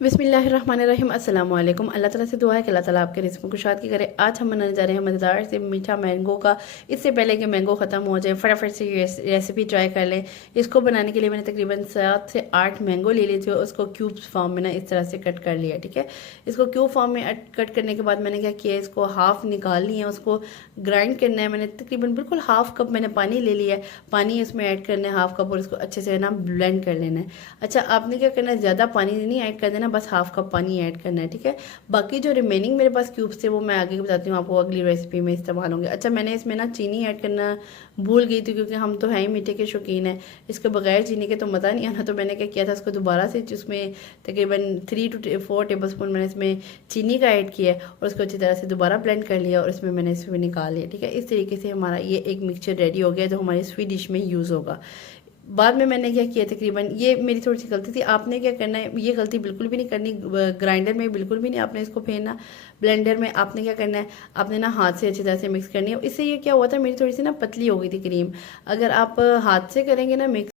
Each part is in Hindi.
बिस्मिल्लाहिर्रहमानिर्रहीम अस्सलाम वालेकुम। अल्लाह ताला से दुआ है कि अल्लाह ताला आपके रिज़्क़ में कुशाद की करे। आज हम बनाने जा रहे हैं मज़ेदार से मीठा मैंगो का। इससे पहले कि मैंगो ख़त्म हो जाए फटाफट से ये रेसिपी ट्राई कर लें। इसको बनाने के लिए मैंने तकरीबन 7 से 8 मैंगो ले लिए थे। उसको क्यूब्स फॉर्म में ना इस तरह से कट कर लिया, ठीक है। इसको क्यूब फॉर्म में कट करने के बाद मैंने क्या किया, इसको हाफ़ निकाल लिया, उसको ग्राइंड करना है। मैंने तकरीबन बिल्कुल हाफ़ कप मैंने पानी ले लिया है। पानी इसमें ऐड करना है हाफ़ कप और इसको अच्छे से ना ब्लेंड कर लेना है। अच्छा, आपने क्या करना है, ज़्यादा पानी नहीं ऐड कर देना, बस हाफ कप पानी ऐड करना है, ठीक है। बाकी जो रिमेनिंग मेरे पास क्यूब्स थे वो मैं आगे बताती हूँ आपको, अगली रेसिपी में इस्तेमाल होंगे। अच्छा, मैंने इसमें ना चीनी ऐड करना भूल गई थी क्योंकि हम तो है ही मीठे के शौकीन हैं। इसके बगैर चीनी के तो मज़ा नहीं आना। तो मैंने क्या किया था, इसको दोबारा से उसमें तकरीबन 3 to 4 टेबल स्पून मैंने इसमें चीनी का ऐड किया और उसको अच्छी तरह से दोबारा ब्लेंड कर लिया और इसमें मैंने इसमें निकाल लिया, ठीक है। इस तरीके से हमारा ये एक मिक्सचर रेडी हो गया जो हमारी स्वीट डिश में यूज़ होगा। बाद में मैंने क्या किया, तकरीबन ये मेरी थोड़ी सी गलती थी। आपने क्या करना है, ये गलती बिल्कुल भी नहीं करनी, ग्राइंडर में बिल्कुल भी नहीं आपने इसको फेरना। ब्लेंडर में आपने क्या करना है, आपने ना हाथ से अच्छी तरह से मिक्स करनी है। इससे ये क्या हुआ था, मेरी थोड़ी सी ना पतली हो गई थी क्रीम। अगर आप हाथ से करेंगे ना मिक्स,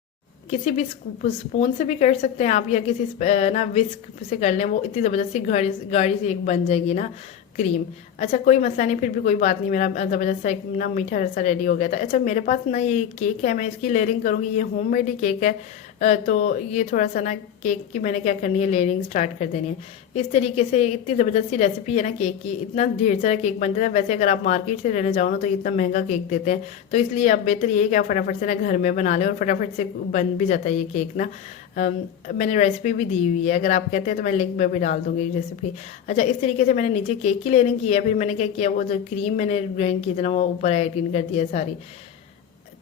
किसी भी स्पून से भी कर सकते हैं आप, या किसी ना विस्क से कर लें, वो इतनी ज़बरदस्ती गाढ़ी सी एक बन जाएगी ना क्रीम। अच्छा, कोई मसला नहीं, फिर भी कोई बात नहीं, मेरा ज़बरदस्त सा एक ना मीठा सा रेडी हो गया था। अच्छा, मेरे पास ना ये केक है, मैं इसकी लेयरिंग करूँगी। ये होममेड ही केक है। तो ये थोड़ा सा ना केक की मैंने क्या करनी है, लेयरिंग स्टार्ट कर देनी है। इस तरीके से इतनी ज़बरदस्ती रेसिपी है ना केक की, इतना ढेर सारा केक बनता है। वैसे अगर आप मार्केट से लेने जाओ ना तो इतना महंगा केक देते हैं, तो इसलिए आप बेहतर ये है कि आप फटाफट से ना घर में बना लें और फटाफट से बन भी जाता है ये केक ना। मैंने रेसिपी भी दी हुई है, अगर आप कहते हैं तो मैं लिंक में भी डाल दूँगी रेसिपी। अच्छा, इस तरीके से मैंने नीचे केक की लेयरिंग की है। फिर मैंने क्या किया, वो जो क्रीम मैंने ग्राइंड की थी ना वो ऊपर ऐड इन कर दिया सारी।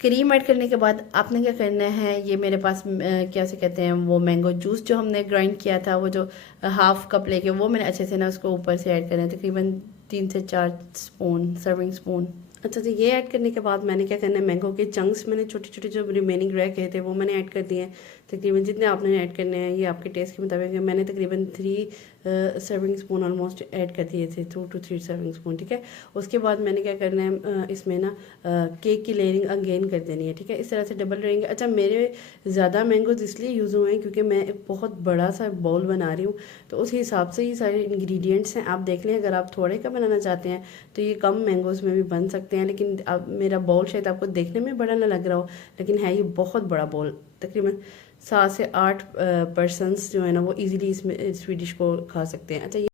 क्रीम ऐड करने के बाद आपने क्या करना है, ये मेरे पास क्या से कहते हैं, वो मैंगो जूस जो हमने ग्राइंड किया था, वो जो हाफ कप लेके वो मैंने अच्छे से ना उसको ऊपर से ऐड करना है, तकरीबन 3 से 4 स्पून, सर्विंग स्पून। अच्छा, तो ये ऐड करने के बाद मैंने क्या करना है, मैंगो के चंक्स मैंने छोटे छोटे जो रिमेनिंग रह गए थे वो मैंने ऐड कर दिए हैं। तकरीबन जितने आपने ऐड करने हैं ये आपके टेस्ट के मुताबिक है। मैंने तकरीबन 3 सर्विंग स्पून ऑलमोस्ट ऐड कर दिए थे, 2 to 3 सर्विंग स्पून, ठीक है। उसके बाद मैंने क्या करना है, इसमें ना केक की लेयरिंग अगेन कर देनी है, ठीक है। इस तरह से डबल रहेंगे। अच्छा, मेरे ज़्यादा मैंगोज इसलिए यूज़ हुए हैं क्योंकि मैं एक बहुत बड़ा सा बाउल बना रही हूँ, तो उस हिसाब से ही सारे इंग्रेडिएंट्स हैं। आप देख लें, अगर आप थोड़े का बनाना चाहते हैं तो ये कम मैंगोज़ में भी बन सकते हैं। लेकिन अब मेरा बाउल शायद आपको देखने में बड़ा ना लग रहा हो, लेकिन है ये बहुत बड़ा बाउल। तकरीबन 7 से 8 पर्सनस जो है ना वो इजीली इसमें स्वीडिश को खा सकते हैं। अच्छा, ये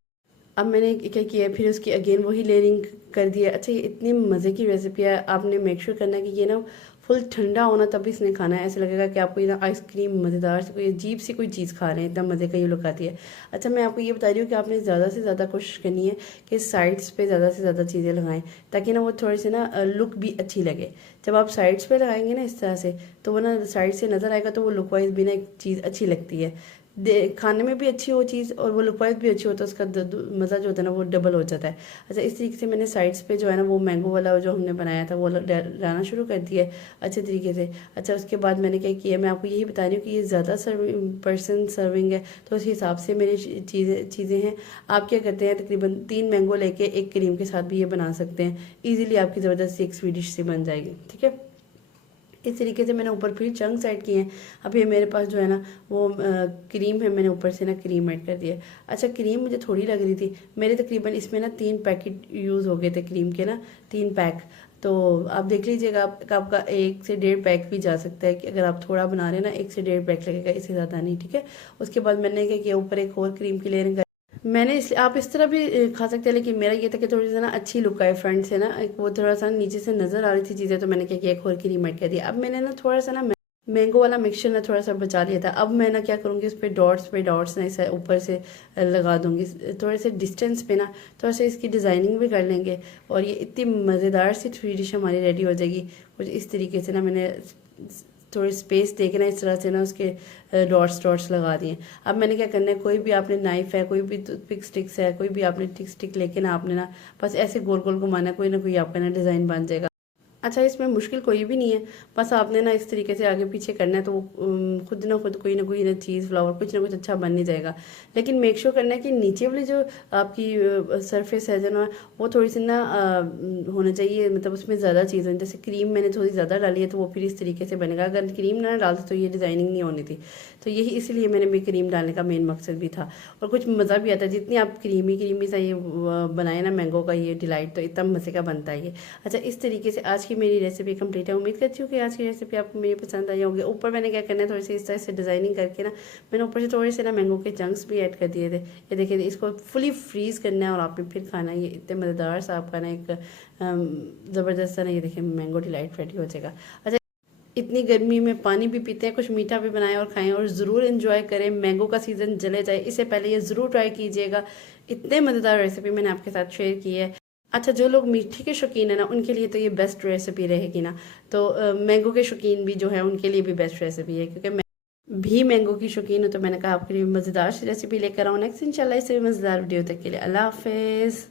अब मैंने क्या किया, फिर उसकी अगेन वही लेयरिंग कर दिया। अच्छा, ये इतनी मज़े की रेसिपी है, आपने मेक श्योर करना है कि ये ना फुल ठंडा होना तभी इसने खाना है। ऐसे लगेगा कि आपको ये ना आइसक्रीम मज़ेदार से कोई अजीब सी कोई चीज़ खा रहे हैं, इतना मज़े का ये लुक आती है। अच्छा, मैं आपको ये बता रही हूँ कि आपने ज़्यादा से ज़्यादा कोशिश करनी है कि साइड्स पे ज़्यादा से ज़्यादा चीज़ें लगाएं, ताकि ना वो थोड़ी सी ना लुक भी अच्छी लगे। जब आप साइड्स पे लगाएंगे ना इस तरह से, तो वो ना साइड से नज़र आएगा, तो वो लुक वाइज भी ना एक चीज़ अच्छी लगती है। खाने में भी अच्छी हो चीज़ और वो लुक वाइज भी अच्छी होता है, उसका मज़ा जो होता है ना वो डबल हो जाता है। अच्छा, इस तरीके से मैंने साइड्स पे जो है ना वो मैंगो वाला जो हमने बनाया था वो डालना शुरू कर दिया है अच्छे तरीके से। अच्छा, उसके बाद मैंने क्या किया, मैं आपको यही बता रही हूँ कि ये ज़्यादा पर्सन सर्विंग है, तो उस हिसाब से मेरी चीज़ें हैं। आप क्या करते हैं, तकरीबन 3 मैंगो लेके एक क्रीम के साथ भी ये बना सकते हैं। ईजिली आपकी ज़बरदस्त एक स्वीडिश सी बन जाएगी, ठीक है। इस तरीके से मैंने ऊपर फिर चंक्स ऐड किए हैं। अब ये मेरे पास जो है ना वो क्रीम है, मैंने ऊपर से ना क्रीम ऐड कर दिया। अच्छा, क्रीम मुझे थोड़ी लग रही थी, मेरे तकरीबन इसमें ना 3 पैकेट यूज़ हो गए थे क्रीम के ना, 3 पैक। तो आप देख लीजिएगा, आपका 1 से 1.5 पैक भी जा सकता है, कि अगर आप थोड़ा बना रहे हैं ना 1 से 1.5 पैक लगेगा, इससे ज़्यादा नहीं, ठीक है। उसके बाद मैंने क्या किया, ऊपर एक और क्रीम की लेयरिंग। मैंने इसलिए, आप इस तरह भी खा सकते हैं, लेकिन मेरा ये था कि थोड़ी सी ना अच्छी लुक आए फ्रंट से ना, एक वो थोड़ा सा नीचे से नज़र आ रही थी चीज़ें, तो मैंने क्या किया, एक और क्रीम ऐड कर दिया। अब मैंने ना थोड़ा सा ना मैंगो वाला मिक्सचर ना थोड़ा सा बचा लिया था। अब मैं ना क्या करूँगी, उस पर डॉट्स पे डॉट्स ना इसे ऊपर से लगा दूँगी, थोड़े से डिस्टेंस पे ना, थोड़ा सा इसकी डिज़ाइनिंग भी कर लेंगे और ये इतनी मज़ेदार सी थ्री डिश हमारी रेडी हो जाएगी। कुछ इस तरीके से ना मैंने थोड़ी स्पेस देके ना इस तरह से ना उसके डॉट्स डॉट्स लगा दिए। अब मैंने क्या करना है, कोई भी आपने नाइफ है, कोई भी टूथपिक स्टिक्स है, कोई भी आपने टिक स्टिक लेके ना आपने ना बस ऐसे गोल गोल घुमाना है, कोई ना कोई आपका ना डिज़ाइन बन जाएगा। अच्छा, इसमें मुश्किल कोई भी नहीं है, बस आपने ना इस तरीके से आगे पीछे करना है तो वो खुद ना खुद कोई ना चीज़ फ्लावर कुछ ना कुछ अच्छा बन ही जाएगा। लेकिन मेक श्योर करना है कि नीचे वाली जो आपकी सरफेस है जो ना वो थोड़ी सी ना होना चाहिए, मतलब उसमें ज़्यादा चीज़ हो, जैसे क्रीम मैंने थोड़ी ज़्यादा डाली है तो वो फिर इस तरीके से बनेगा, अगर क्रीम ना डालते तो ये डिज़ाइनिंग नहीं होनी थी। तो यही इसलिए मैंने भी क्रीम डालने का मेन मकसद भी था, और कुछ मज़ा भी आता है जितनी आप क्रीमी क्रीमी सा ये बनाए ना मैंगो का ये डिलाइट, तो इतना मज़े का बनता है ये। अच्छा, इस तरीके से आज की मेरी रेसिपी कंप्लीट है। उम्मीद करती हूँ कि आज की रेसिपी आपको मेरी पसंद आई होगी। ऊपर मैंने क्या करना है, थोड़ी सी इस तरह से डिज़ाइनिंग करके ना मैंने ऊपर से थोड़े से ना मैंगो के चंक्स भी ऐड कर दिए थे। ये देखिए, इसको फुली फ्रीज़ करना है और आपने फिर खाना है। ये इतने मज़ेदार सा आपका ना एक ज़बरदस्त सा ना, ये देखिए मैंगो डिलाइट रेडी हो जाएगा। अच्छा, इतनी गर्मी में पानी भी पीते हैं, कुछ मीठा भी बनाएं और खाएं, और ज़रूर एंजॉय करें। मैंगो का सीज़न चले जाए इससे पहले ये ज़रूर ट्राई कीजिएगा। इतने मज़ेदार रेसिपी मैंने आपके साथ शेयर की है। अच्छा, जो लोग मीठे के शौकीन है ना उनके लिए तो ये बेस्ट रेसिपी रहेगी ना। तो मैंगो के शौकीन भी जो है उनके लिए भी बेस्ट रेसिपी है, क्योंकि मैं भी मैंगो की शौकीन हूँ। तो मैंने कहा आपके लिए मज़ेदार सी रेसिपी लेकर आऊँ नेक्स्ट, इंशाल्लाह इससे भी मज़ेदार वीडियो। तक के लिए अल्लाह हाफिज़।